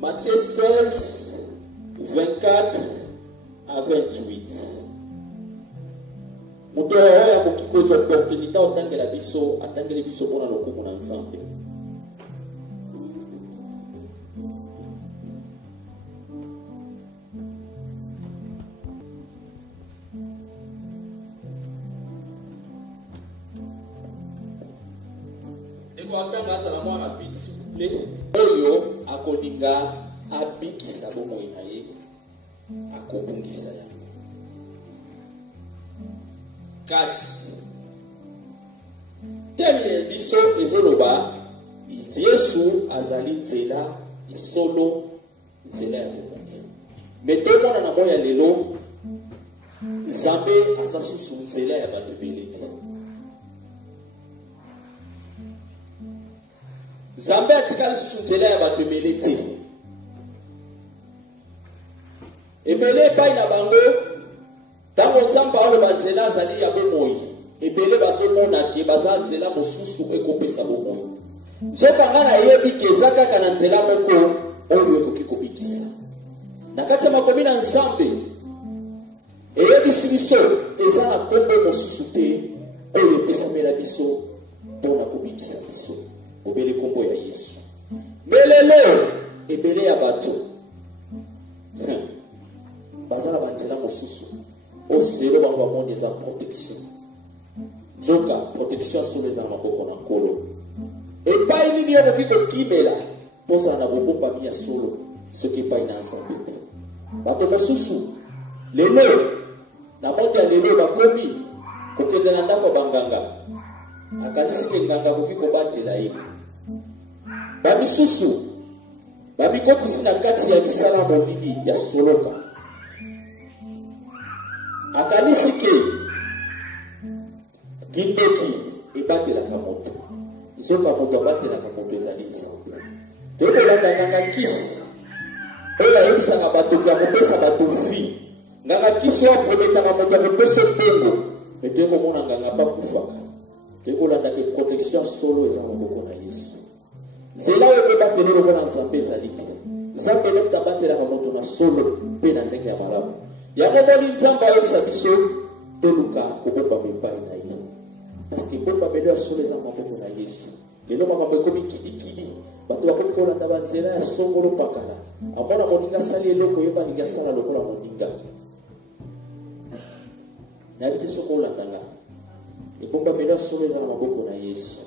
Matthieu 16, 24 à 28. Muto ya mukiko zo opportunité otangela biso, atangela biso bona lokumu na Nzambe. Deko atanga sala mwa rapide s'il vous plaît. Oyo akolinga abikisa bomo ina ye akobungisa ya. Kasi temi biso ezoloba Yesu azali nzela isolo nzela ya bokonzi. Metomona na moya lelo Nzambe aza susu nzela ya bato belete. Nzambe atikali susu nzela ya bato belete. Ebele pai na bango tango Nzambe aloba nzela azali ya bomoi. Ebele bazomona ke baza nzela mosusu ekopesa bomoi. Nzokanga na yebi keza kaka na nzela moko oyo ekoki kobikisa. Na kati ya makomi na Nzambe eyebisi biso eza na kombo mosusu te oyo epesamela biso mpona kobikisa biso. Obele kombo ya Yesu. Melelo ebele ya bato bazala banzela mosusu oselo bango bamoni eza protection. Nzoka protection asolo eza na maboko na nkolo. Epai nini yo koki kokimela mposa na bobombami ya solo soki epai na Nzambe te. Bato mosusu lelo na monde ya lelo bakomi kokende na ndako banganga akanisi ke nganga koki kobatela ye. Bamisusu babikotisi na kati ya misala molili ya soloka akanisi ke kindoki ebatelaka moto. Nzoka moto abatelaka moto ezali Nzambe. Tokolanda nganga kisi oyo ayebisaka bato ya kopesa bato vi. Nganga kisi oyo aprometaka moto ya kopesa mpengo. Me toyekomona nganga bakufaka. Tokolanda ke protection solo eza na maboko na Yesu. Nzela oyo ebateli lokola Nzambe ezali te. Nzambe nde abatelaka moto na solo mpe na ndenge ya malamu. Yango moni Nzambe ayebisa biso toluka kobomba epai na ye. Parce que bomba melo ya solo eza na maboko na Yesu. Lelo makambo ekomi kidikidi. Bato bakomi kolanda banzela ya songolo pakala. Amona moninga sali eloko yeba ninga sala lokola moninga. Nayebi te soko olandanga. Ebomba melo ya solo eza na maboko na Yesu.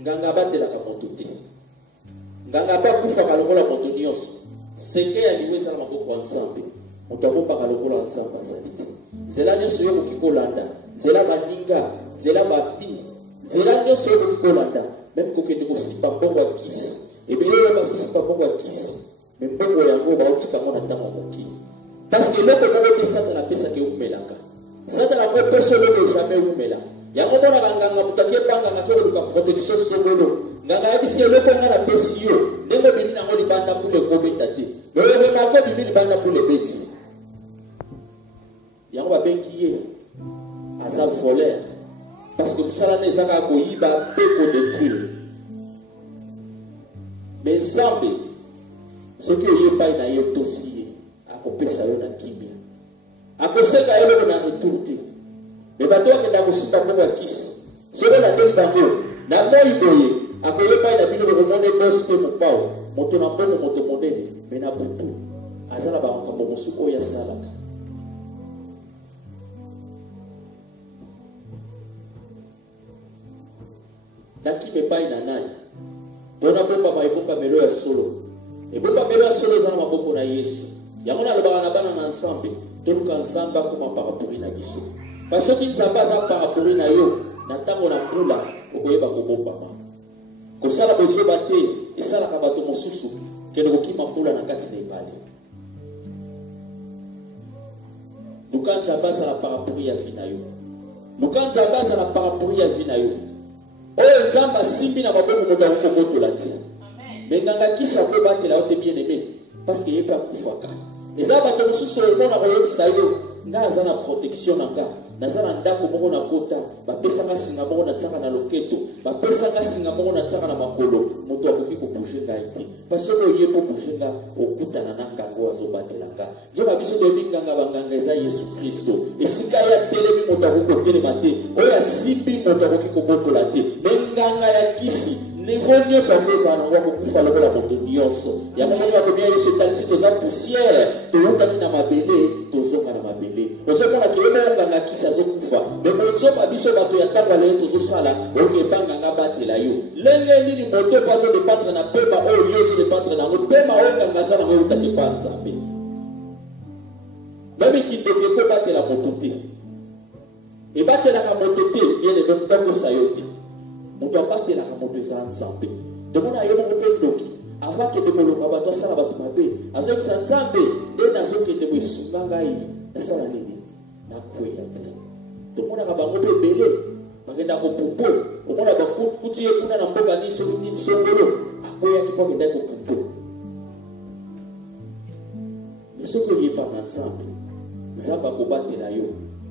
Nganga abatelaka moto te. Nganga abakufaka lokola moto nyonso. Sekre ya liwe eza na maboko ya Nzambe. Moto abombaka lokola Nzambe azali te. Nzela nyonso yo koki kolanda. Nzela baninga, nzela babi, nzela nyonso yo koki kolanda. Même kokende kosimba mbongo ya kisi. Ebele yo bazosimba mbongo ya kisi. Me mbongo yango baotika ngo na ntango moki. Parce que eloko moko te Satana apesaka eumelaka. Satana akopesa eloko jamais eumela. Yango monaka nganga moto akebanga ke koluka protection songolo. Nganga yebisi eloko nga na pesi yo. Ndenge bimi nango libanda mpule kobeta te. Me oyemaka bimi libanda mpule beti. Yango babengi ye aza voleur. Parce que msala ne ezaka koyiba mpe kodétruire. Mais Nzambe soki oyebai na ye otosi ye akopesa yo na kimia. Akosenga yo loko na retour te. Me bato bakenda kosimba mbongo ya kisi. Soki olandeli bango na moi boye akoyebai na bino lokomone bosi mpe mopao moto na mbongo moto monene. Me na butu aza na bamakambo mosuku oyo asalaka. Nakime pai na nani mpona bomba ebomba melo ya solo. Ebomba melo ya solo eza na maboko na Yesu. Yango nalobaka na bana na Nzambe toluka Nzambe akoma parapluie na biso. Parce que Nzambe aza parapluie na yo na ntango na mbula okoyeba kobombama. Kosala bozoba te esalaka bato mosusu kende kokima mbula na kati na ebale. Luka Nzambe aza na parapluie ya vi na yo. Luka Nzambe aza na parapluie ya vi na yo. Oyo Nzambe asimbi na maboko moto akomotola te. Mais nganga kisa ko batela ote bien aimé parce que yepa kufaka. Eza bato mosusu omona koyebisa yo nga aza na protection nanga. nazala ndako moko na kota bapesanga singa moko na tsaka na loketo bapesanga singa moko na tsaka na makolo moto akoki kobouge ngai te parce que oye po bouge nga okutana na ngango azobatelanga nzoka biso toyebi nganga banganga eza Yesu Kristo esika ya telemi moto akoki kotelema te oyo asimbi moto akoki kobotola te me nganga ya kisi niveau nyonso akozala nango akokufa lokola moto nyonso yango moni bakomia Yesu etalisi toza poussière toyokaki na mabele tozonga na mabele ozomona ke yeba nganga kisi azokufa me bozoba biso bato ya ntango lelo tozosala okeba nganga batela yo lenge nini moto mpo azodependre na pema oyo yo ozodependre nango pema oyo nganga aza nango eutaki mpa nzambe meme kindoko ekobatela moto te ebatelaka moto te yene mpe motakosa yo te moto abatelaka moto eza nzambe tomona yo moko mpe ndoki avant kende koloka bato asala bato mabe azokisa nzambe nde nazokende boesunga ngai nasala nini nakweya te tomonaka bango mpe ebele bakenda kopupu omona bakuti ye kuna na mboka nini soki nini songolo akweyaki mpo akendaki kopupu me soki oyeba na nzambe nzambe akobatela yo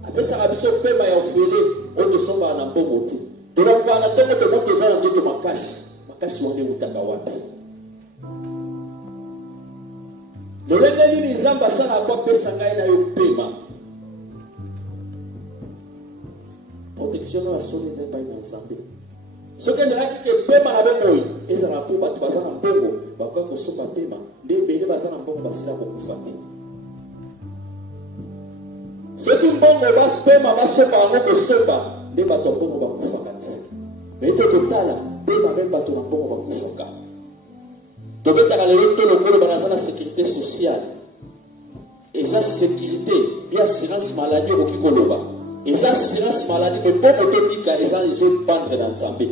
apesaka biso pema ya ofele oyo tosombaka na mbongo te tolokaka na ntongo tomo toza na nzoto makasi wana eutaka wapi lolenge nini nzambe asalaka po apesa ngai na yo pema protection oyo asoli eza epai na nzambe soki ezalaki ke pema na bomoi ezala mpo bato baza na mbongo bakoki kosomba pema nde ebele baza na mbongo basila kokufa te soki mbongo pema basomba yango kosomba nde bato ya mbongo bakufaka te me ete kotala pema mpe bato na mbongo bakufaka tobetaka lelo to lokolo banaza na sécurité sociale eza sécurité bia assurance maladie okoki koloba eza assurance maladie me mpo moto nika eza ezopandre na nzambe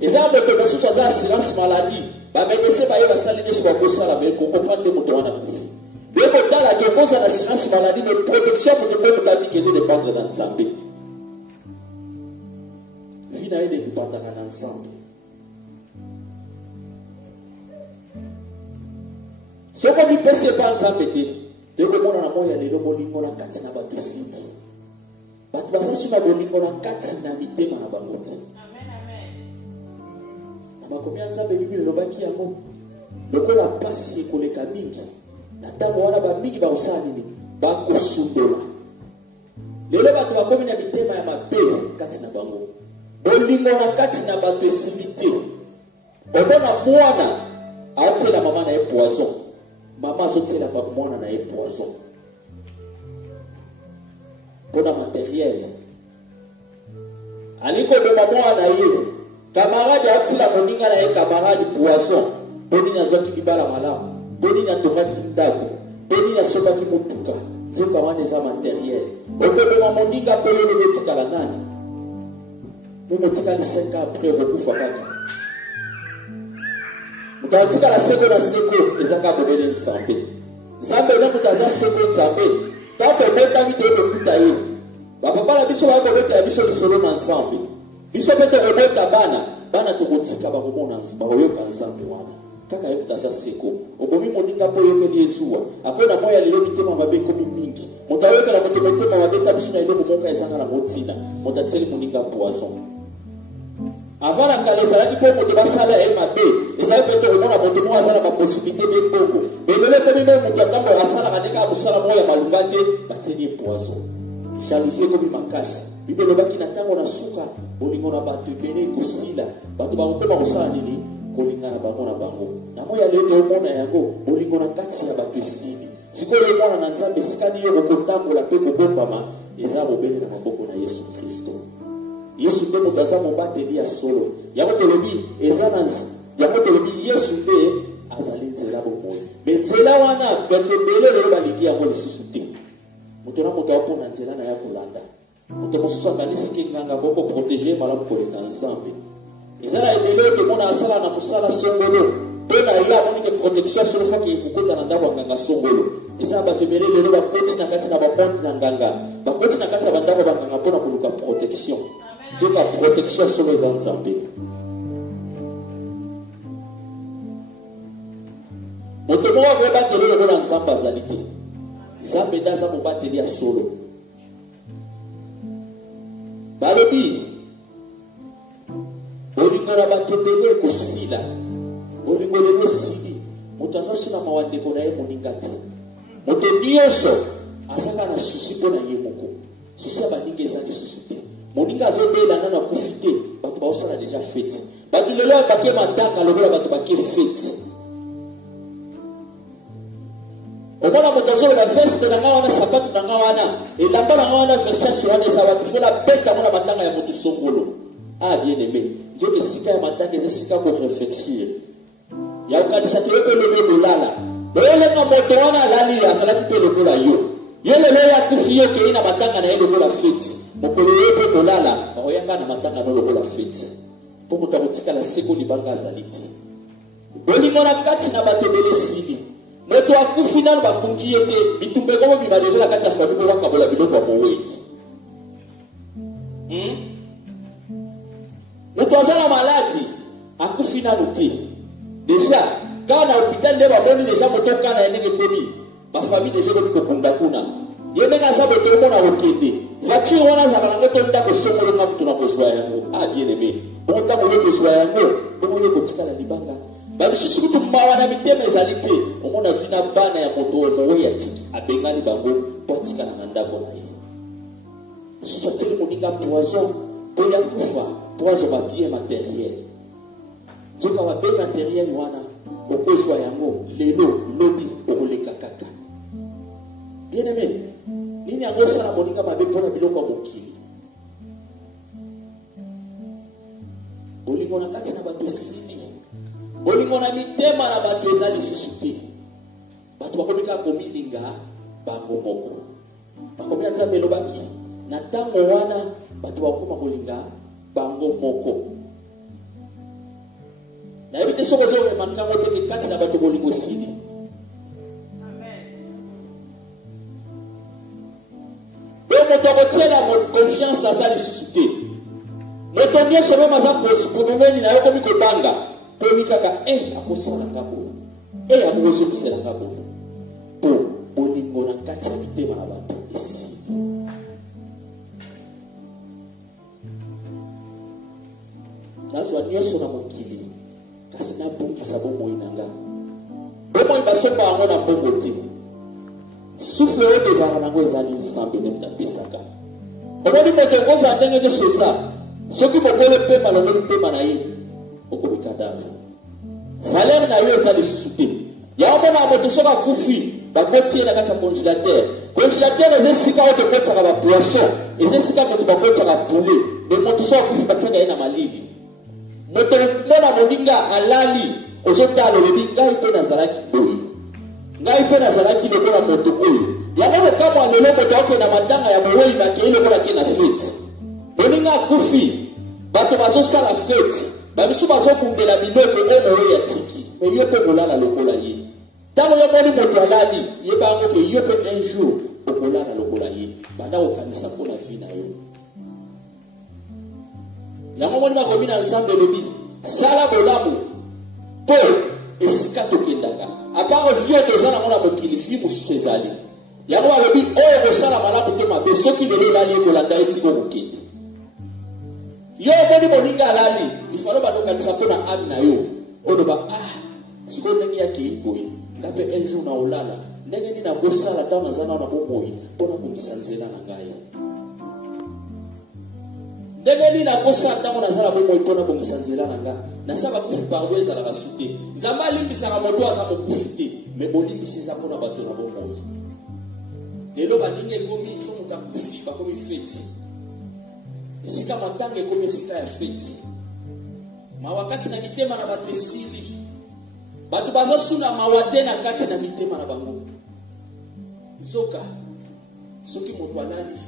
eza moto mosusu aza assurance maladie bamedese baye basali nyonso bakosala me kokomprendre te moto wana kufi ye kotala ke okoza na assurance maladie me protection moto mpo motabika ezodependre na nzambe vi na ye dekipandaka na nzambe soko mipesi epa nzambe te toyekomona na moya lelo bolingo na kati na bato esili bato baza suna bolingo na kati na mitema na bango te na makomi ya nzambe bibili elobaki yango lokola pasi ekoleka mingi na ntango wana bamingi bakosala nini bakosundola lelo bato bakomi na mitema ya mabe kati na bango bolingo na kati na bato esili te omona mwana atiela mama na ye poison mama azotielaka mwana na ye poison mpona materiel alikodoma mwana na ye kamarade atila moninga na ye kamarade poison mpo nini azwaki libala malamu mpo nini atongaki ndako mpo nini asombaki motuka nzoka wana eza materiel okodoma moninga mpo lelo betikala nani meme otikali 5 ans apres okokufa kaka moto atikala seko na seko ezaka bobele nzambe nzambe na moto aza seko nzambe tanto obetami toyokokuta ye bapapa na biso bakobetela biso lisolo na nzambe biso mpe tokobota bana tokotika bakoyoka nzambe wana kaka ye moto aza seko obomi moninga mpo oyokeli ezuwa akoyo na moya lelo mitema mabe ekomi mingi moto ayokela moto motema mabe ta biso na eloko moko ezanga na motina moto atieli moninga poison avant la kala ezalaki mpo moto basala ye mabe ezali mpe tokomona moto moko aza na baposibilité mebongo melelo ekomi me moto atango asalaka ndenge ya mosala moko ya malumba te batieli ye poison jalousie ekomi makasi bible elobaki na ntango na suka bolingo na bato ebele ekosila bato bakokoma kosala nini kolingana bango na bango na moya lelo toomona yango bolingo na kati ya bato esili sikoyo ye mwana na nzambe esikani yo kokotambola mpe kobombama eza bobele na maboko na yesu kristo yesu nde moto aza mobateli ya solo yango tolobi eza na yango tolobi yesu nde azali nzela bomoi me nzela wana bato ebele lelo balingi yango lisusu te moto na moto aopona nzela na ya kolanda moto mosusu akanisiki nganga boko protege malamu koleka nzambe ezala ebele oyo tomona asala na mosala songolo mpe na ye amonike protection solo faki ekokota na ndako ya nganga songolo eza bato ebele lelo bakoti na kati na bamonte na nganga bakoti na kati ya bandako banganga mpona koluka protection nzoka protection solo eza nzambe moto moko akoyebateli lokola nzambe azali te nzambe nde aza mobateli ya solo balobi bolingo na batebele kosila bolingo lelo sili moto azasuna mawandeko na ye moninga te moto nyonso azaka na susi mpo na ye moko susi ya baninga eza lisusu te moninga azobela nano akufi te bato baosala deja fete bato lelo bake matanga lokola bato bake fete omona moto azoloba veste na nga wana sapatu na nga wana elamba na nga wana versace wana eza bato fola beta mona matanga ya moto songolo. Ah bien aimé, Dieu te sika ya matanga eza sika ko réfléchir ya ukanisa te yope lobe kolala loyelenga moto wana alali azalaki mpe lokola yo lelo ya kufi yo kei na matanga na ye lokola fete mokolo yo mpe kolala bakoyanga na matanga no lokola fete mpo moto akotikala seko libanga azali te bolingo na kati na bato ebele sili moto akufi nano bakungi ye te bitumba ekomo bima deja na kati ya fami po bakabola biloko ya mowei moto aza na maladi akufi nano te deja kaka na hôpital nde baboni deja moto kaka na ye ndenge ekomi bafamille deja ekomi kobunda kuna ye ndenge aza moto omona kokende voiture wana azala nango to ndako songolonga moto na kozwa yango ah bien aimé bongo ntango oyo kozwa yango bongo oyo kotikala libanga bamisusu kutu mawa na mitema ezali te omona azwi na bana ya moto oyo mowei ya tiki abengani bango mpo atikala na ndako na ye mosusu atiki moninga poison mpo ya kufa mpo azwa babien matériel nzoka babe matériel wana okozwa yango lelo lobi okoleka kaka bien aimé nini yango osala moninga mabe mpona biloko ya mokili bolingo na kati na bato esili bolingo na mitema na bato eza lisusu te bato bakomi kaka komilinga bango moko bakomi ya nzambe elobaki na ntango wana bato bakoma kolinga bango moko nayebi te soko ozomema ntango teke kati na bato bolingo esili oyo moto akotiela confiance aza lisusu te moto nyonso meme aza pomemeni na yo komi kobanga poyebi kaka akosalanga boye akokozokiselanga boye mpo bolingo na kati ya mitema na bato esili nazwa nyonso na mokili kasi nabungisa bomoi na nga bomoi basomba yango na mbongo te souffle oyo tezalaka nango ezali nzambe nde moto apesaka omoni moto okozwa ndenge nyonso eza soki mobole mpema longoli mpema na ye okomi kadavre valeur na ye eza lisusu te yango mona moto soki akufi bakoti ye na kati ya congélateur eza esika oyo tokotisaka bapoisson eza esika moto bakotisaka poulet me moto soki akufi batiaka ye na malili moto mona moninga alali ozotala olobi ngai mpe nazalaki boye ngai mpe nazalaki lokola moto oyo yango lokamwa lelo moto akokende na matanga ya mowei bakei lokola ke na fete moninga akufi bato bazosala fete bamisu bazokundela biloko oyo mowei ya tiki me yo mpe kolala lokola ye ntango yo moni moto alali yeba yango ke yo mpe un jour okolala lokola ye banda kokanisa mpo na vi na yo yango moni bakomi na nzambe elobi sala bolamu mpo esika tokendaka apart vie toza nango na mokili fi mosusu ezali yango balobi oyo kosala malamu te mabe soki lelo elali ekolanda esika okokende yo omoni moninga alali ifalo banokanisa mpo na ame na yo oloba sikoyo ndenge yakei boye nga mpe un jour na olala ndenge nini nakosala ntango naza nao na bomoi mpo nabongisa nzela na ngai ndenge nini nakosala ntango naza na bomoi mpo nabongisa nzela na nga nasala bakufi pardo ezalaka su te nzambe alimbisaka moto aza mokufi te me bolimbisi eza mpona bato na bomoi lelo baninga ekomi so moto akufi bakomi feti esika matanga ekomi esika ya feti mawa kati na mitema na bato esili bato bazosuna mawa te na kati na mitema na bango nzoka soki moto alali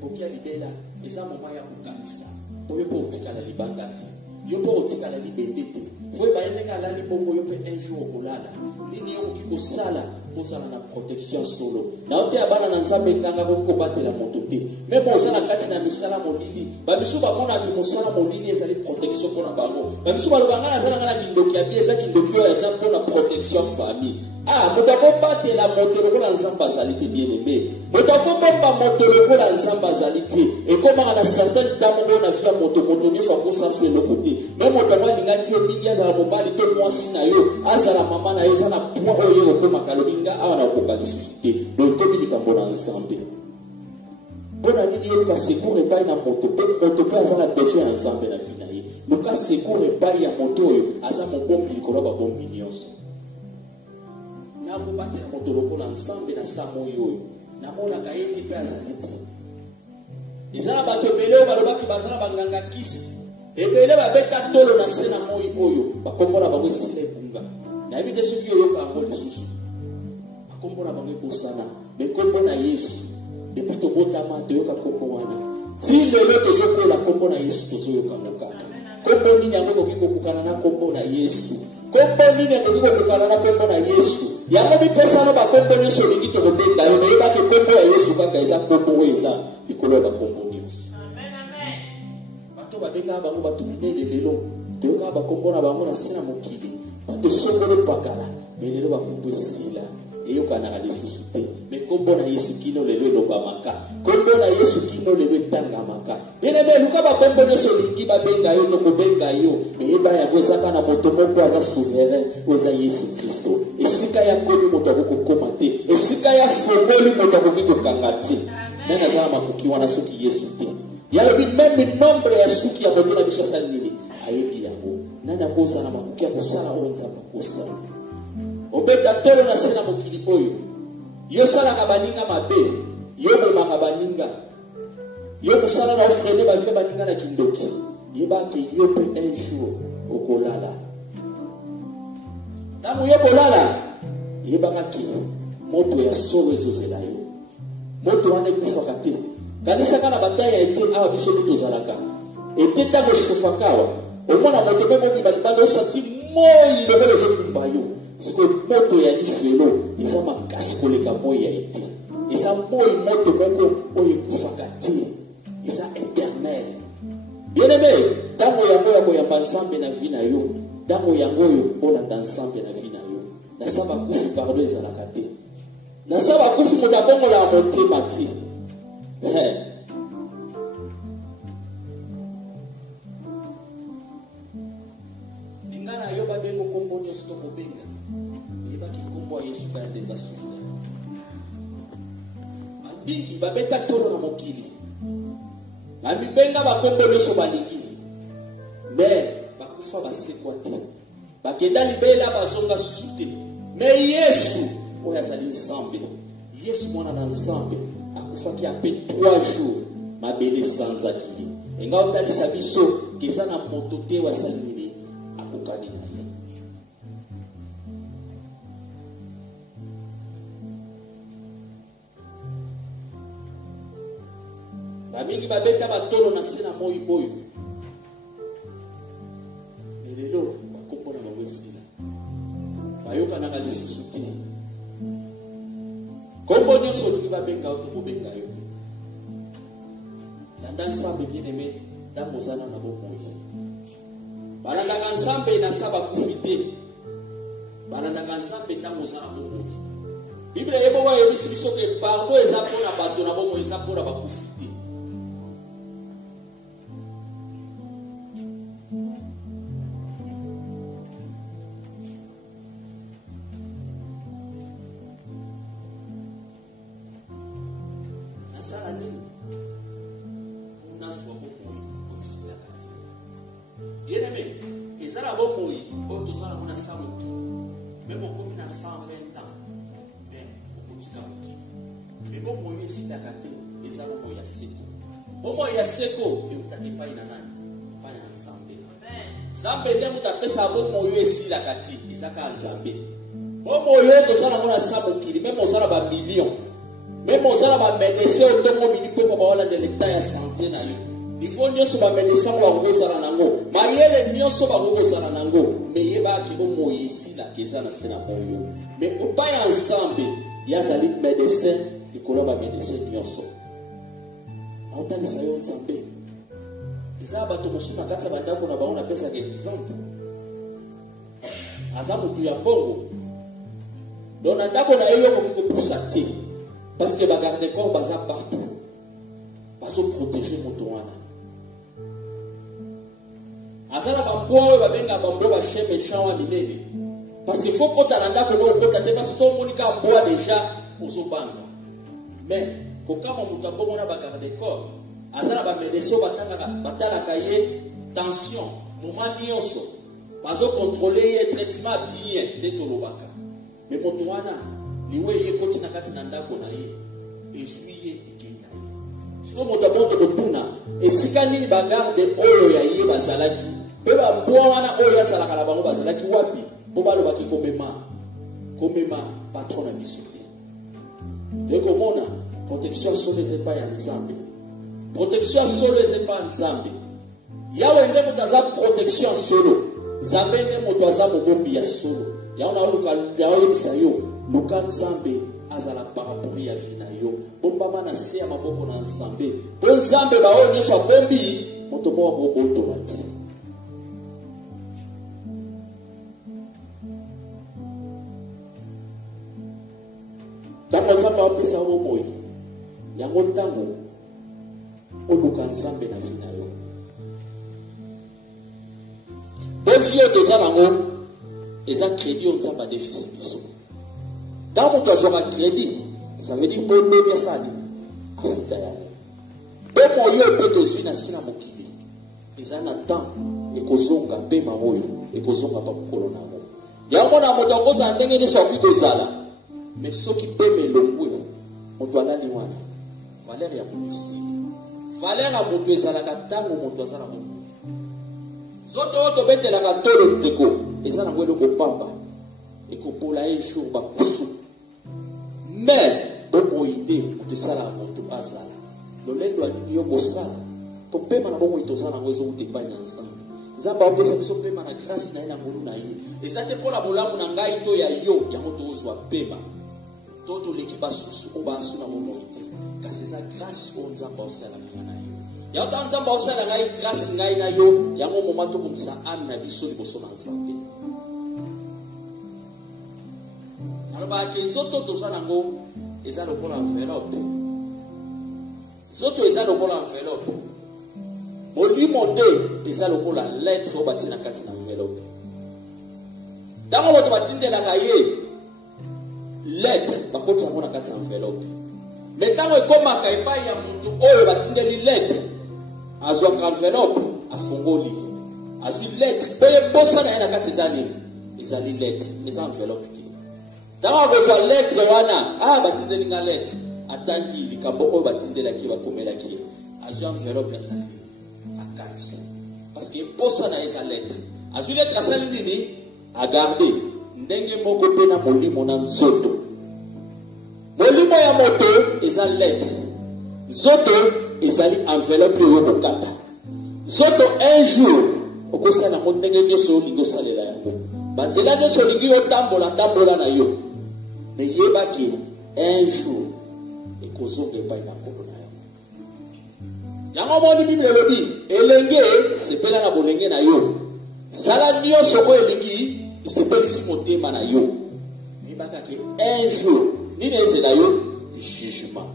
poki ya libela eza moma ya kokanisa po yo mpo otikala libanga te yo mpo otikala libende te fo yeba ye ndenge alali bongo yo mpe un jour okolala nini yo koki kosala mpo ozala na protection solo na yo te ya bana na nzambe nganga koki kobatela moto te meme oza na kati na misala molili bamisu bamonaki mosala molili ezali protection mpo na bango bamisu balobanga naza nanga na kindoki ya bie eza kindoki oyo eza mpo na protection connexion famille. Ah, moto akobatela la moto lokola nzambe azali te bien aimé. Moto akobomba moto lokola nzambe azali te. Et comme on a certaines dames on a vu moto nyonso akosa sur le côté. Mais moto alingaki mingi azala mobali to mwasi na yo, azala mama na yo, azala point oyo okoma kalobinga awa na okoka lisusu te. Donc comme likambo na nzambe. Bona nini yo ka secours epai na moto pe azala besoin ya nzambe na vie na ye. Luka secours epai ya moto oyo aza mobombi likolo ba bombi nyonso. Nabo batela moto lokola nzambe na samo oyo. Namona ka yeti pe azali te. Ezala bato ebele balobaki bazala banganga kisi. Ebele babeta tolo na sena moi oyo. Bakombona bango esila ebunga. Na yebi te soki oyo ka ngo lisusu. Bakombona bango ebosana. Bekombona Yesu. Depuis to botama to yoka kombo wana. Si lelo tozokola kombo na Yesu tozoyoka mokaka. Kombo nini yango koki kokukana na kombo na Yesu. Kombo nini yango koki kokukana na kombo na Yesu. Yango bipesa na bakombo nyonso lingi to kobenga yo nayeba ke kombo ya Yesu kaka eza kombo oyo eza likolo ya bakombo nyonso. Amen amen. Bato babenga bango bato minene lelo. Toyoka bakombo na bango na sina mokili. Bato songolo pakala. Mais lelo bakombo esila. Eyoka na lisusu te. Mais kombo na Yesu kino lelo lobamaka. Kombo na Yesu kino lelo etangamaka. Bien-aimé luka bakombo nyonso lingi babenga yo to kobenga yo. Mais eba ya gwezaka na moto moko aza souverain oza Yesu Kristo. Esika ya komi moto akokoma te. Esika ya fongoli moto akoki kokanga te. Nani azala makoki wana soki Yesu te. Yalobi même nombre ya suki ya moto na biso asali nini ayebi yango. Nani akoza na makoki ya kosala oyo nzambe akosala. Obeta tolo na sena mokili oyo. Yo sala ka baninga mabe. Yo bomaka baninga. Yo musala na ofrene ba fe baninga na kindoki. Yeba ke yo pe un jour okolala. Tamu yo kolala. Yeba ki moto ya solo ezozela yo. Moto wane kufaka te. Kanisa kana bataya ete awa biso moto zalaka. Ete ta ko shofakawa. Omona moto pe mobi balibanda osati moi lokolo ezotumba yo. Siko moto ya lifelo eza makasi koleka moi ya ete. Eza moi moto moko oyo kufaka te. Eza éternel. Bien aimé, tango yango ya koyamba nzambe na vie na yo, tango yango yo olanda nzambe na vie na yo. Na saba kufi pardon ezalaka te. Na saba kufi moto abongola motema te. Lingana yo babengo kombo nyonso to kobenga. Yebaki kombo ya Yesu ka ndeza souffrir. Babingi babeta tolo na mokili. Bamibenga bakombo nyonso balingi. Mais bakufa basekwa te. Bakenda libela bazonga susu te. Mais Yesu oyo azali nzambe. Yesu mwana na nzambe akufaki ape 3 jours mabele sans akili. Enga otalisa biso keza na moto te wasali nini akokani na ye. Bamingi babeta batolo na sena moi oyo. Lelo bakombo na bawesila. Bayoka na lisusu te. Kombo nyonso lingi babenga oto kobenga yo. Landa nzambe bien-aimé tamozana na bomoi. Balandaka nzambe na saba kufite. Balandaka nzambe tamozana na bomoi. Bible yebo wa yebisi biso ke pardon eza pona bato na bomoi eza pona bakufite. Sala nini? Unaswa bomoi oisila kati. Bien-aimé, ezala bomoi oyo tozala mona samuki. Même okomi na 120 ans. Mais okotika moki. Mais bomoi esila kati ezala bomoi ya seko. Bomoi ya seko eutaki pai na nani? Pai na Nzambe. Nzambe nde mutu apesa bomoi esila kati ezaka Nzambe. Bomoi oyo tozala mona samuki, même ozala ba millions. Même aux gens va médecin au temps où il peut pas avoir de l'état de santé na yo. Il faut nyonso ba médecin wa ngozala nango. Mayele nyonso ba ngozala nango. Mais yeba ki bo moyesi la keza na sena moyo. Mais au pas ensemble, ya zali médecin, ikolo ba médecin nyonso. Autani sayo nzambe. Eza bato musuna kati ba ndako na baona pesa ke exemple. Azamu tu ya bongo. Donc on a d'abord pour sortir parce que les gardes corps basent partout. Ils ont protégé mon toit. Azala bamboa ba benga bamboa ba chez méchant wa minene. Parce qu'il faut qu'on t'alanda que nous qu'on t'attende parce que tout monika bois déjà aux obanga. Mais pour quand on mutambo mona ba garde corps, azala ba médecin batala kaye tension, moment nyonso. Pas au contrôler le traitement bien de tolobaka. Mais mon toana, liwe ye continue kati na ndako na ye. Essuyer ikina ye. Si on mutambo to tuna, esikani ba garde oyo ya ye bazalaki. Beba mboana oyo azalaka na bango bazalaki wapi? Bobalo baki komema patron na bisote. Deko mona protection solo pas ya nzambe. Protection solo pas nzambe. Yawe nde mutaza protection solo. Nzambe nde mutaza mobombi ya solo. Yaona oluka yawe kisayo luka nzambe azala parapori ya vina yo. Bomba mana se ya maboko na nzambe. Bo nzambe bao nyeswa bombi moto mo bobo to bati. Tango nzambe apesa wo moyi yango ntango oluka nzambe na vina yo defio toza nango eza crédit o nzambe adefisi biso ntango moto azwaka crédit ça veut dire bondebi asali afuta yango mpe moyo mpe tozwi na si na mokili eza na temps ekozonga pema oyo ekozonga pa mokolo nango yango na moto akozala ndenge nyonso akoki kozala. Mais ceux qui paient mes longues, on doit aller loin. Valère ya polisi. Valère a monté à la katang ou monté à la monte. Zoto to bete la katolo teko. Et ça n'a pas de pamba. Et qu'on peut la jour bakusu. Mais bon idée pour te sala monte azala. Le lendo a dit yo sala. Ton paiement na bon ito sala ngozo ou te paye ensemble. Zamba opesa kiso paiement na grâce na ina mulu na ye. Et ça te pour la bolamu na ngai to ya yo ya moto ozwa paiement. Toto l'équipe a sous au bas sous la mobilité. Car c'est la grâce qu'on a pensé à la main. Il y a autant de pensé à la grâce n'a yo. Il y a un moment où ça âme n'a dit sur le bosson ensemble. Alors bah que zoto to ça nango, ils ont le bol enveloppe. Zoto ils ont le bol enveloppe. Oli monté, ils ont le bol la lettre au bâtiment quatre enveloppe. Dans votre bâtiment de la cahier. Lettre bakoti yango na kati enveloppe mais tango ekomaka epai ya mutu oyo batindeli lettre azwaka enveloppe afongoli azwi lettre pe posa na ye na kati ezali lettre eza enveloppe te tango akozwa lettre wana batindeli nga lettre atangi likambo oyo batindelaki bakomelaki azwi enveloppe azali akati parce que posa na eza lettre azwi lettre asali nini agarde ndenge moko pe na molimo na nzoto molimo ya moto eza lettre zoto ezali enveloppe oyo bokata zoto un jour okosala yango ndenge nyonso olingi osalela yango banzela nyonso olingi otambola na yo me yebaki un jour ekozonga epai na nkolo na yango yango moni bible elobi elenge sepela na bolenge na yo sala nyonso oyo elingi isepelisi motema na yo mibakaki un jour nini ezela yo jugement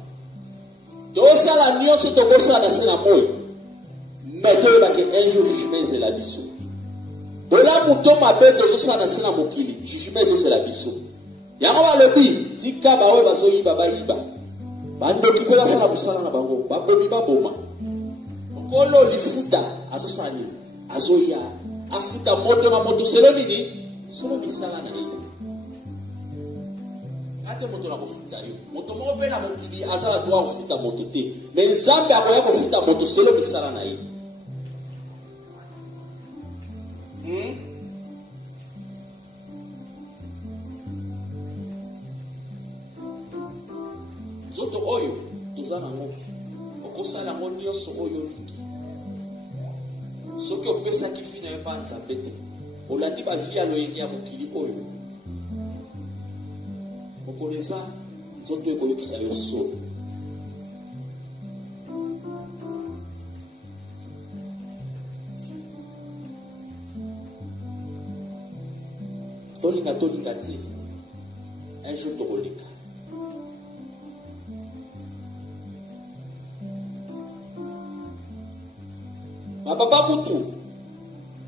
tosala nyonso tokosala se na moi mais toyebaki un jour jugement ezela biso bolamu to mabe tozosala se na mokili jugement ezozela biso yango balobi tika baoyo bazoyiba bayiba bandoki mpe basala mosala na bango babomi baboma okolo lifuta azosala nini azoya afuta moto na moto selo nini solo misala na ye ate moto na kofuta yo moto moko mpe na mokili azala droit kofuta moto te mais nzambe akoya kofuta moto selo misala na ye nzoto oyo toza nango okosala yango nyonso oyo olingi soki opesaki fina yo mpa nzambe te olandi bavie ya loyenge ya mokili oyo mokolo eza nzoto ekoyokisa yo solo tolinga te un jour tokoleka. Papa mutu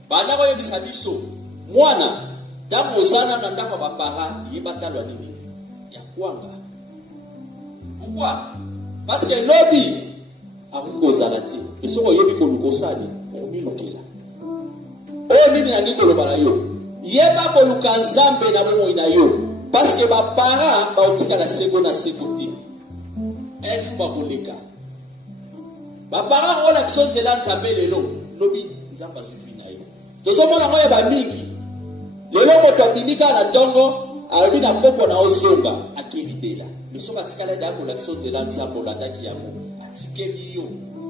bana koyebisa biso mwana tango ozana na ndako bapara yebatalwa nini ya kwanga. Pourquoi? Parce que lobi akukozala ti esoko yebi kolukosani omilokela o nini na ndiko lobala yo yeba koluka nzambe na bomoi na yo parce que bapara baotikala seko na seko te efu bakoleka bapara ola kisonzela nzambe lelo lobi nzamba sufi na yo tozomona ngoye bamingi lelo moto abimika na tongo alobi na popo na ozonga akilibela misoka tikala ndako la kisonzela nzambe olandaki yango atikeli yo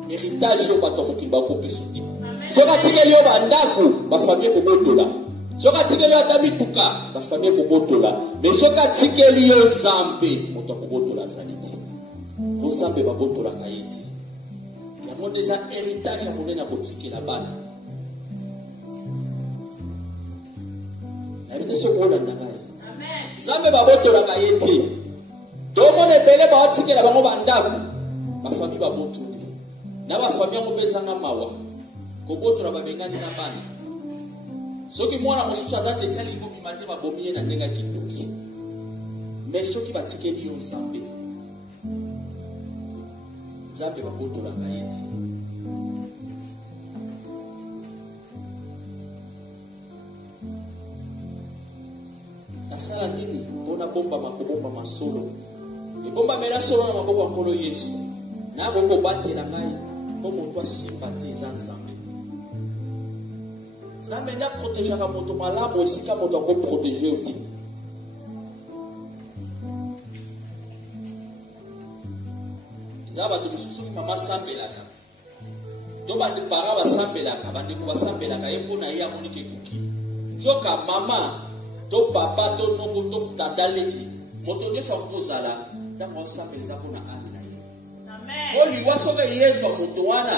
héritage yo bato mokili bakopeso te soki atikeli yo bandako bafamie kobotola soki atikeli yo ata mituka bafamie kobotola me soki atikeli yo nzambe moto akobotola azali te po nzambe babotolaka ye te yango deja héritage ya monene akotikela bana nayebite soki olanda ngai nzambe babotolaka ye te tomona ebele baotikela bango bandako bafamie babotoli na bafamie yango mpe ezanga mawa kobotola babengani na bana soki mwana mosusu aza tetia libobima te babomi ye na ndenge ya kindoki me soki batikeli yo nzambe nzambe babotolaka ye te nasala nini mpona bombama kobomba masolo ebombamela solo na maboko ya nkolo yesu nakokobatela ngai mpo moto asimba te eza nzambe nzambe nde aprotegeaka moto malamu esika moto akoprotege yo te eza bato mosusu mama asambelaka to para basambelaka bandeko basambelaka ye mpo na ye amoniki ekoki nzoka mama to papa to nongo to tata leki moto nyonso akozala ntango asambela eza mpo na ami na ye oliwa soki yesu moto wana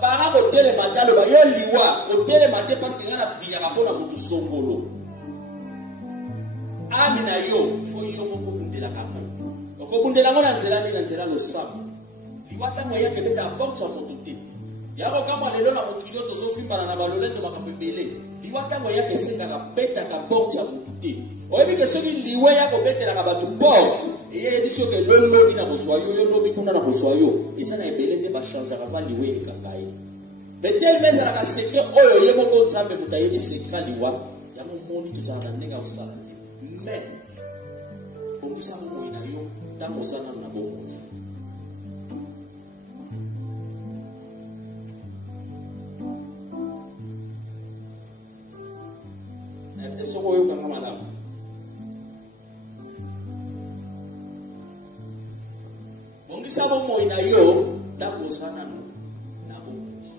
para kotelema te aloba yo liwa kotelema te parce que ngai na priaka mpo na motu songolo ami na yo fo yo moko okobundelaka ngo okobundela ngo na nzela nini na nzela losambo liwa ntango eyaka ebeta aporte ya moto te yako kama lelo na mokili oyo tozofimbana na balolendo makambo ebele liwa ntango eyaka esengaka betaka porte ya motu te oyebi ke soki liwa ya kobetelaka bato porte eyeyedi soki elolobi na boswa yo yo lobi kuna na boswa yo eza na ebele nde bachangeaka va liwa ekanga ye betelema ezalaka sekret oyo ye moko nzambe moto ayebi sekret liwa yango moni tozala na ndenge ya kosala te me bongisa bomoi na yo ntango ozana na bomoi nayebite soko oyokanga malamu bongisa bomoi na yo ntango ozana na bomoi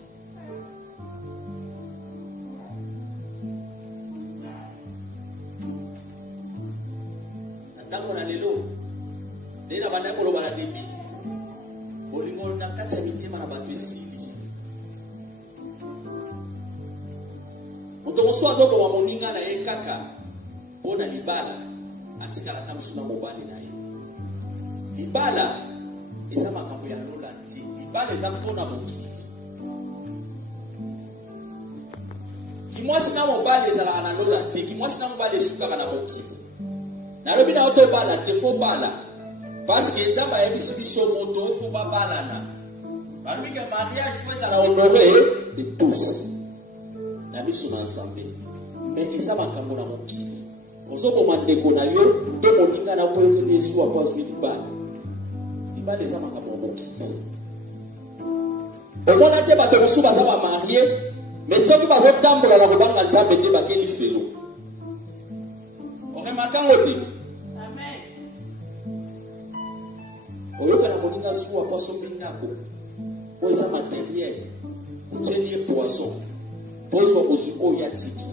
na ntango na lelo nde na bandaki koloba na debi bolingo na kati ya mitema na bato esili moto mosusu azoboma moninga na ye kaka mpo na libala atikala ata mosu na mobali na ye libala eza makambo ya lola te libala eza mpona mokili kimwasi na mobali ezalaka na lola te kimwasi na mobali esukaka na mokili nalobi na yo tobala te fo bala parce que nzambe ayebisi biso moto fo babalana balobi ke mariage fo ezala honore de tous na biso na nzambe me eza makambo na mokili ozoboma ndeko na yo te moninga na mpo ekeli esuwa mpo azwi libala libala eza makambo ya mokili omona te bato mosusu baza bamarie me toki bazotambola na kobanga nzambe te bakeli felo oremakango te oyoka na moninga zuwa mpo asombi ndako po eza materiel otieli ye poison mpo ozwa kozwi oyo atiki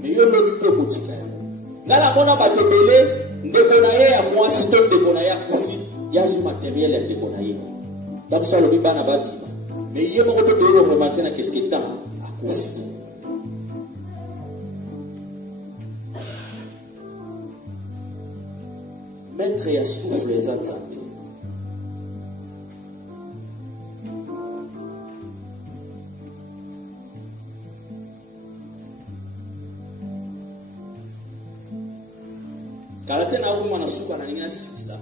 me yo lobi mpe kotika yango ngai namona bato ebele ndeko na ye ya mwasi to ndeko na ye akufi yazwi materiel ya ndeko na ye ntango alobi bana babima me ye moko mpe toyeba remarke na quelque temps akufi maître ya souffle eza Nzambe. Kalate na kuma na suka na ningina sikisa.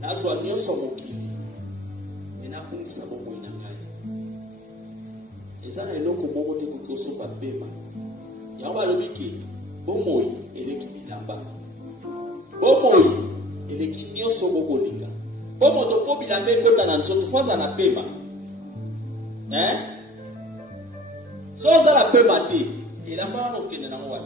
Nazwa nyonso mokili enapungisa bomoi na ngai. Eza na eloko moko te kokosopa pema. Yango alobi ke bomoi eleki bilamba. Bomoi eleki nyonso bokolinga. Bomo to po bilamba ekota na nzoto faza na pema. So za la pema te. Elamba wana okende na mwa.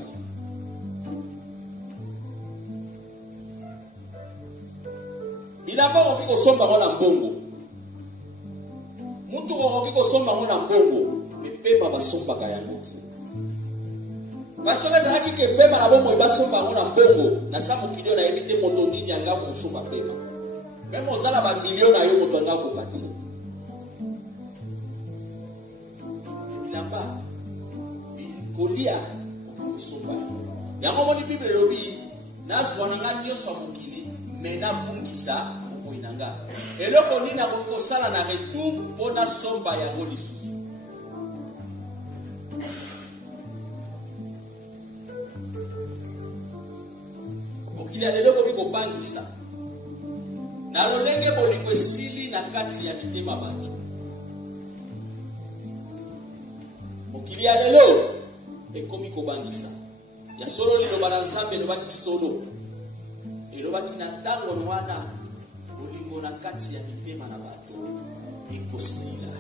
Bilamba ko kiko somba ngona mbongo. Mutu ko kiko somba ngona mbongo. Mepema basomba ka ya mutu. Basoka za hakike pema na bomo ibasomba ngona mbongo na samu kilio na ebite moto nini anga kusomba pema. Memo zala ba milioni na yo moto anga kupati. Bilamba kolia kusomba. Yango moni Bible lobi na zwana ngani yo so mukili mena bungisa ko inanga. Eloko nini akoko sala na retour pona somba yango lisusu. Okili leloko biko bangisa. Na lolenge bolingo esili na kati ya mitema bato. Okili lelo ekomi ko bangisa. Ya solo liloba na Nzambe lobaki solo. Elobaki na tango nwana bolingo na kati ya mitema na bato ekosila.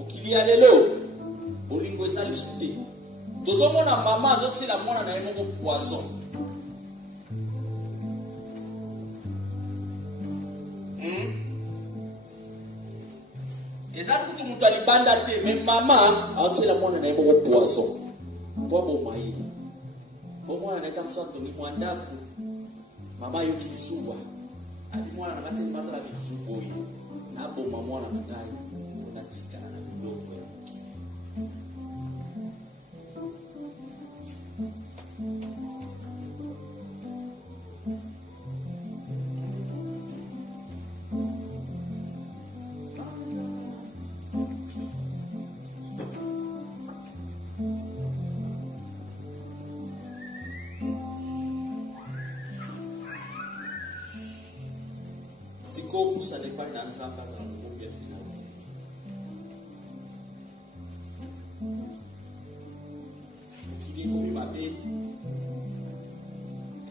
Okili lelo bolingo ezali sute. Tozomona mama azotila mwana na yemoko poison. Ezali kutu mutu alibanda te, mais mama azotila mwana na yemoko poison. Po bomai. Po mwana na kama santo ni mwandapu. Mama yo kisuwa. Ali mwana na kati mazala kisuwa yi. Na boma mwana na ngai. Na tika na biloko ya mukili. Siko ça n'est pas une Nzambe za ngombe ya finali. Kiki komi mabe.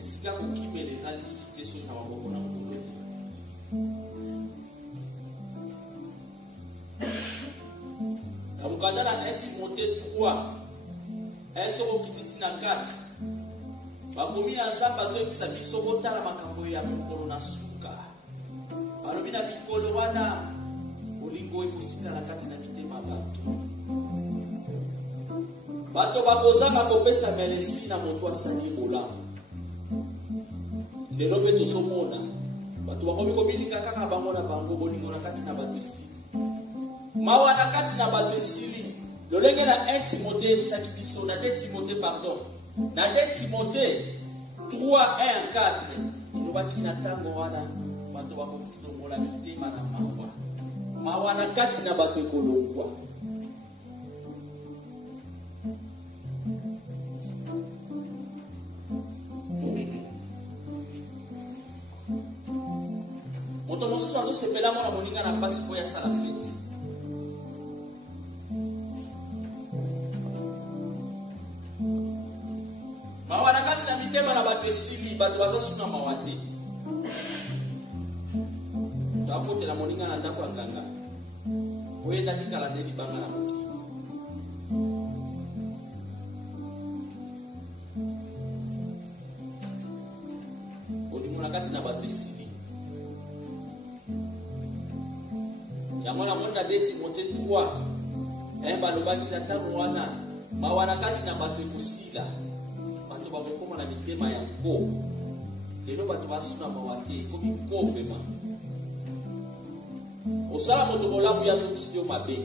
Esika kokime les ali situation na maboko na ngombe. Na mukanda na 1 Timothée 3. Esoko kitisi na 4. Bakomi na Nzambe azoyebisa biso botala makambo ya mikolo na suka. Balobina mikolo wana bolingo ekosika na kati na mitema bato. Bato bakozanga kopesa melesi na moto asali bola. Lelo pe tosomona bato bakomi kobilika kaka bango na bango bolingo na kati na bato esili. Mawa na kati na bato esili. Lolenge na 1 Timothée bisaki biso na 2 Timothée pardon. Na 2 Timothée 3:1-4 ilobaki na tango wana bato bakokisomola mitema na mawa. Mawa na kati na bato ekolongwa. Moto mosusu azosepela mwana moninga na pasi po ya sala fete. Mawa na kati na mitema na bato esili bato bazosuna mawate. Tapote la moninga na ndako nganga. Poenda tikala ndeli banga na moki. Olimuna kati na bato esili. Yamona monda 2 Timothée 3. Balobaki na tango wana mawa na kati na bato ekosila. bakoma na mitema ya nko lelo bato basuna mawate komi nko vraiment osala moto bolamu ya zokisiyo mabe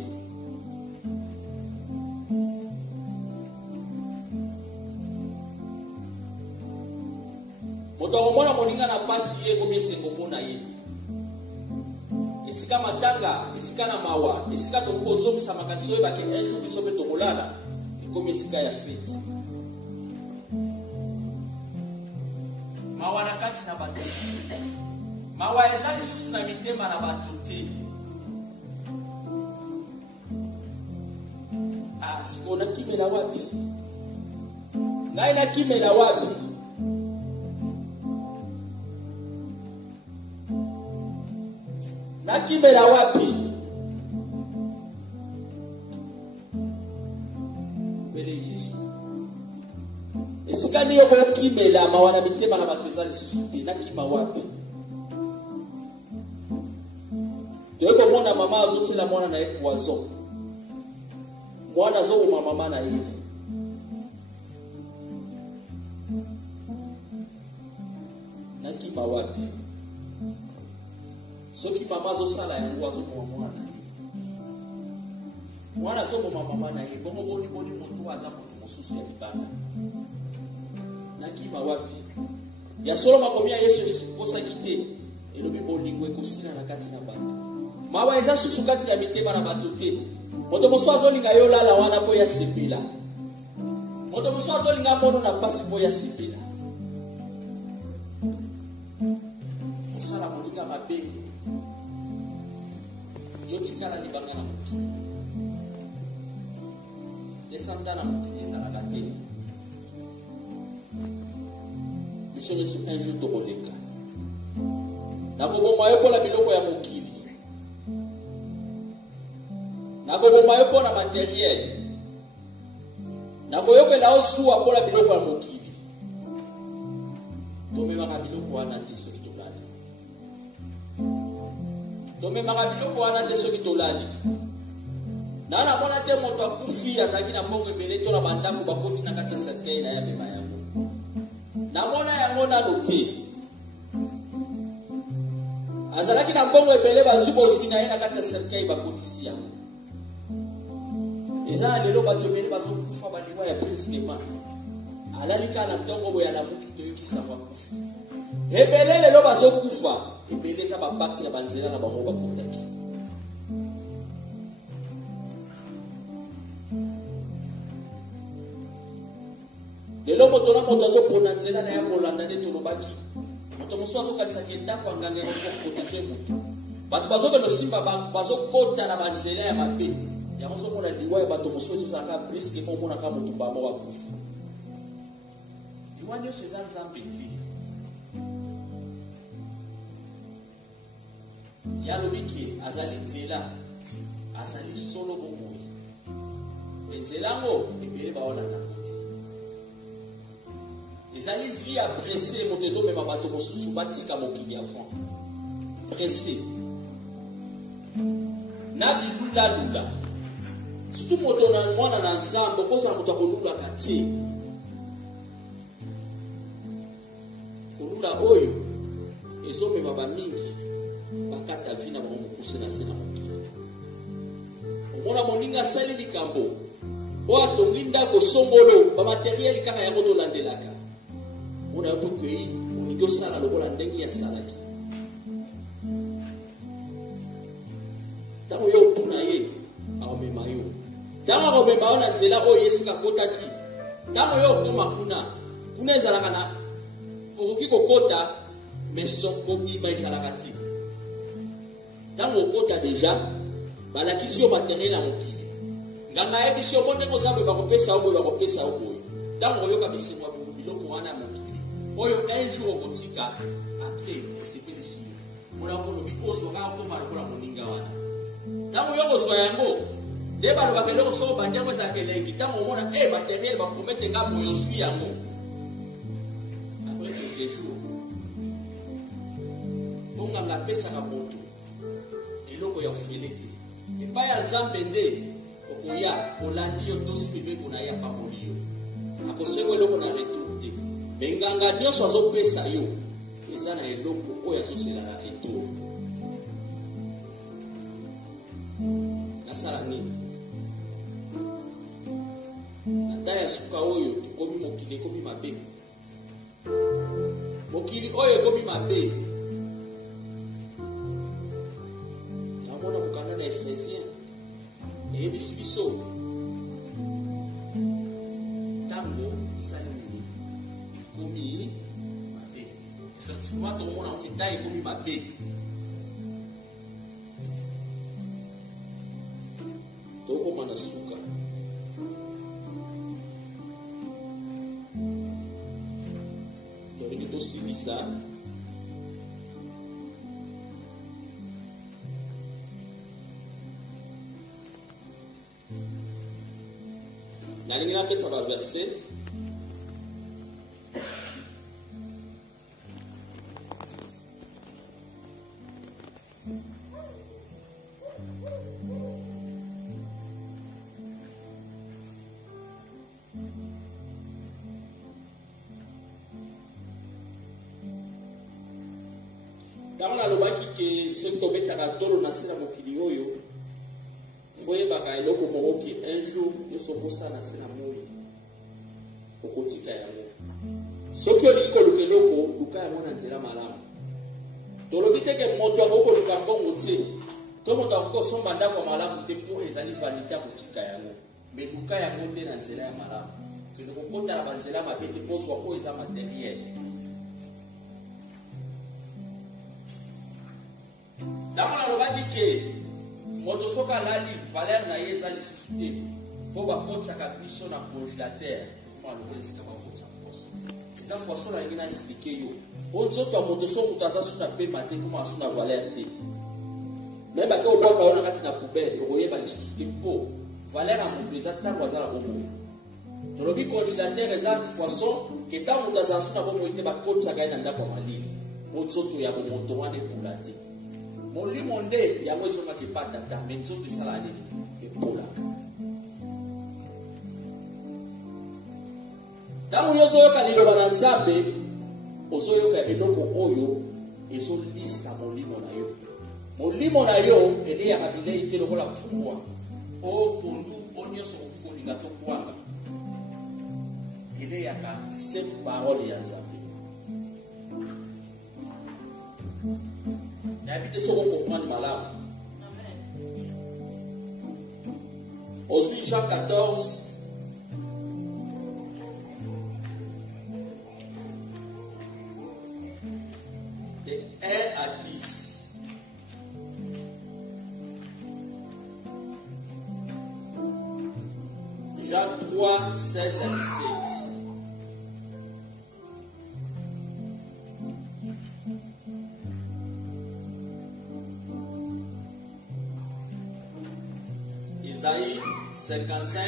moto akomona moninga na pasi ye komi esengo mpona ye esika matanga esika na mawa esika tokozongisa makanisi oyo bake un jour biso mpe tokolala ekomi esika ya fete mawa na kati na bato mawa eza lisusu na mitema na bato te siko nakimela wapi ngai nakimela wapi nakimela wapi mbele Yesu esika niyo bokimela mawa na mitema na bato eza lisusu te nakima wapi toyeko mona mama azotela mwana na ye poison mwana azoboma mama na ye nakima wapi soki mama azosala yango azoboma mwana na ye mwana azoboma mama na ye bongo boni moto aza moto mosusu ya libanda nakima wapi ya solo makomi ya Yesu ekosaki te elobi bolingo ekosila na kati na bato mawa eza susu kati na mitema na bato te moto mosusu azolinga yo lala wana mpo ya sepela moto mosusu azolinga mono na pasi mpo ya sepela osala moninga mabe yotikala libanga na mokili esanta na mokili ezalaka te biso nyonso un jour tokoleka nakoboma yo mpola biloko ya mokili nakoboma yo mpo na materiel nakoyokela ozuwa mpola biloko ya mokili tomemaka biloko wana te soki tolali tomemaka biloko wana te soki tolali namona te moto akufi azalaki na mbongo ebele to na bandako bakoti na kati ya cercueil na ye amema yango namona yango nano te azalaki na mbongo ebele bazwi bozwi na ye na kati ya cercueil bakotisi yango eza lelo bato ebele bazokufa baliwa ya priskema alali kaka na ntongo boye alamuki toyokisango akufi ebele lelo bazokufa ebele eza babakti na banzela na bango bakotaki lelo moto na moto azopona nzela na ya kolanda nde tolobaki moto mosusu azokalisaki ndako ya nganga ekoprotege moto bato bazokende osimba bazokota na banzela ya mabe yango ozomona liwa ya bato mosusu ezozalaka priske mpo omonaka moto mbamo bakufa liwa nyonso eza nzambe te yalobiki azali nzela azali solo bomoi nzela yango ebele baolanda moti ezali vie ya presse moto ezomema bato mosusu batika mokili ya fond presse na bilulalula surtout moto na mwana na nzambe okozala moto akolulaka te kolula oyo ezomema bamingi bakata vi na bango mokuse na se na mokili omona moninga asali likambo oyo atongi ndako songolo bamateriele kaka yango tolandelaka mona yo tokei olingi osala lokola ndenge asalaki ntango yo otuna ye akomema yo ntango akomema yo na nzela oyo esika kotaki ntango yo okoma kuna ezalaka na okoki kokota mais kobima ezalaka te ntango okota deja balakisi yo materiel ya mokili nganga ayebisi yo mpo ndenge oza boye bakopesa yo boye bakopesa yo boye ntango oyoka bisengo ya biloko wana ya mokili oyo un jour okotika apres esepelisi yo mpona mpolobi ozwa kaka koma lokola moninga wana ntango yo kozwa yango nde balobaka eloko soko bandiango ezalaka elengi ntango omona materiel bapromete nga boye ozwi yango apres quelques jours mpo nganga apesaka moto eloko ya ofele te epai ya nzambe nde okoya olandi yo tosi mibeko na ye apamoli yo akosengo eloko na retour te Mais nganga nyonso azopesa yo eza na eloko oyo azosela na retour. Nasala nini? Nata ya suka oyo komi mokili komi mabe. Mokili oyo komi mabe. Namona bukanda na Ephésien. Eyebisi biso. Tango isali nini? Komi mabe. Effectivement, tout le monde a dit qu'il komi mabe. Toko manasuka. Toringi to silisa. Nalingi na pesa ba verset. Dans la loi qui se tombait à la tolo na sila mokili oyo foye baka eloko moko ki un jour ne sokosa na sila moi okotika yango soki olingi koluka eloko luka yango na nzela malamu tolobi te ke moto akokoluka mbongo te to moto akokosomba ndako malamu te mpo ezali vanité akotika yango me luka yango nde na nzela ya malamu kende kokotala banzela mabe te kozwa oyo eza materiel. Dans la loi qui moto soka lali valeur na ye ezali susute po bakotisa biso na congélateur comment le voler sika bakotisa poso eza façon na ngina expliquer yo po nzoto ya moto so moto aza suna pe mate kuma suna valeur te même baka obwaka yo na kati na poubelle okoyeba lisusu te po valeur ya moto eza ntango aza na bomoi tolobi congélateur eza façon ke ntango moto aza suna bomoi te bakotisaka ye na ndako ya malili po nzoto ya moto wana epula te. Molimo nde yango ezongaki patata me nzoto esala nini epolaka. Ntango yo ozoyoka liloba na Nzambe ozoyoka eloko oyo ezolisa molimo na yo. Molimo na yo eleyaka bilei te lokola mfungwa o pondu o nyonso kolinga to kwanga eleyaka se parole ya Nzambe. Habitez ce qu'on comprend malade. Aujourd'hui, Jean 14. De 1 à 10. Jean 3, 16 à 17. Isaïe 55,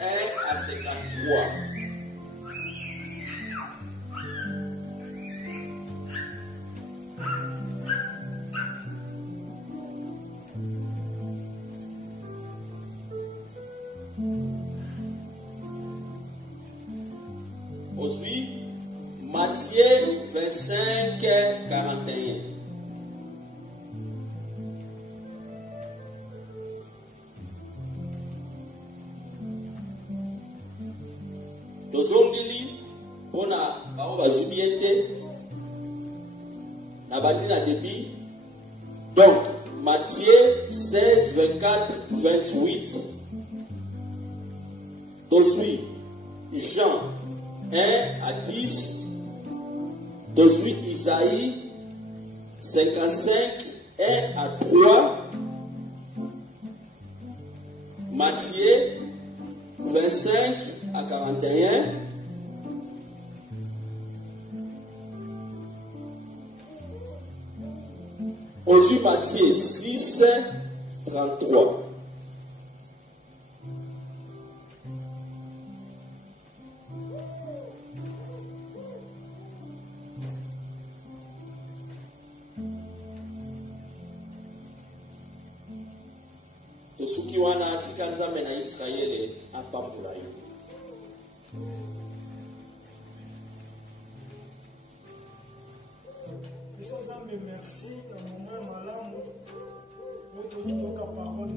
1 à 53. Aujourd'hui, Matthieu 25, 41. Tozongeli pona bao bazubiete na badina débit. Donc Matthieu 16, 24, 28. Tozui Jean 1 à 10. Tozui Isaïe 55, 1 à 3. Matthieu 25 à 41. Aujourd'hui, Matthieu 6, 33. Tosuki wana atika Nzambe na Israeli apambola yo. Sans âme, merci, dans mon moment malamu, notre parole,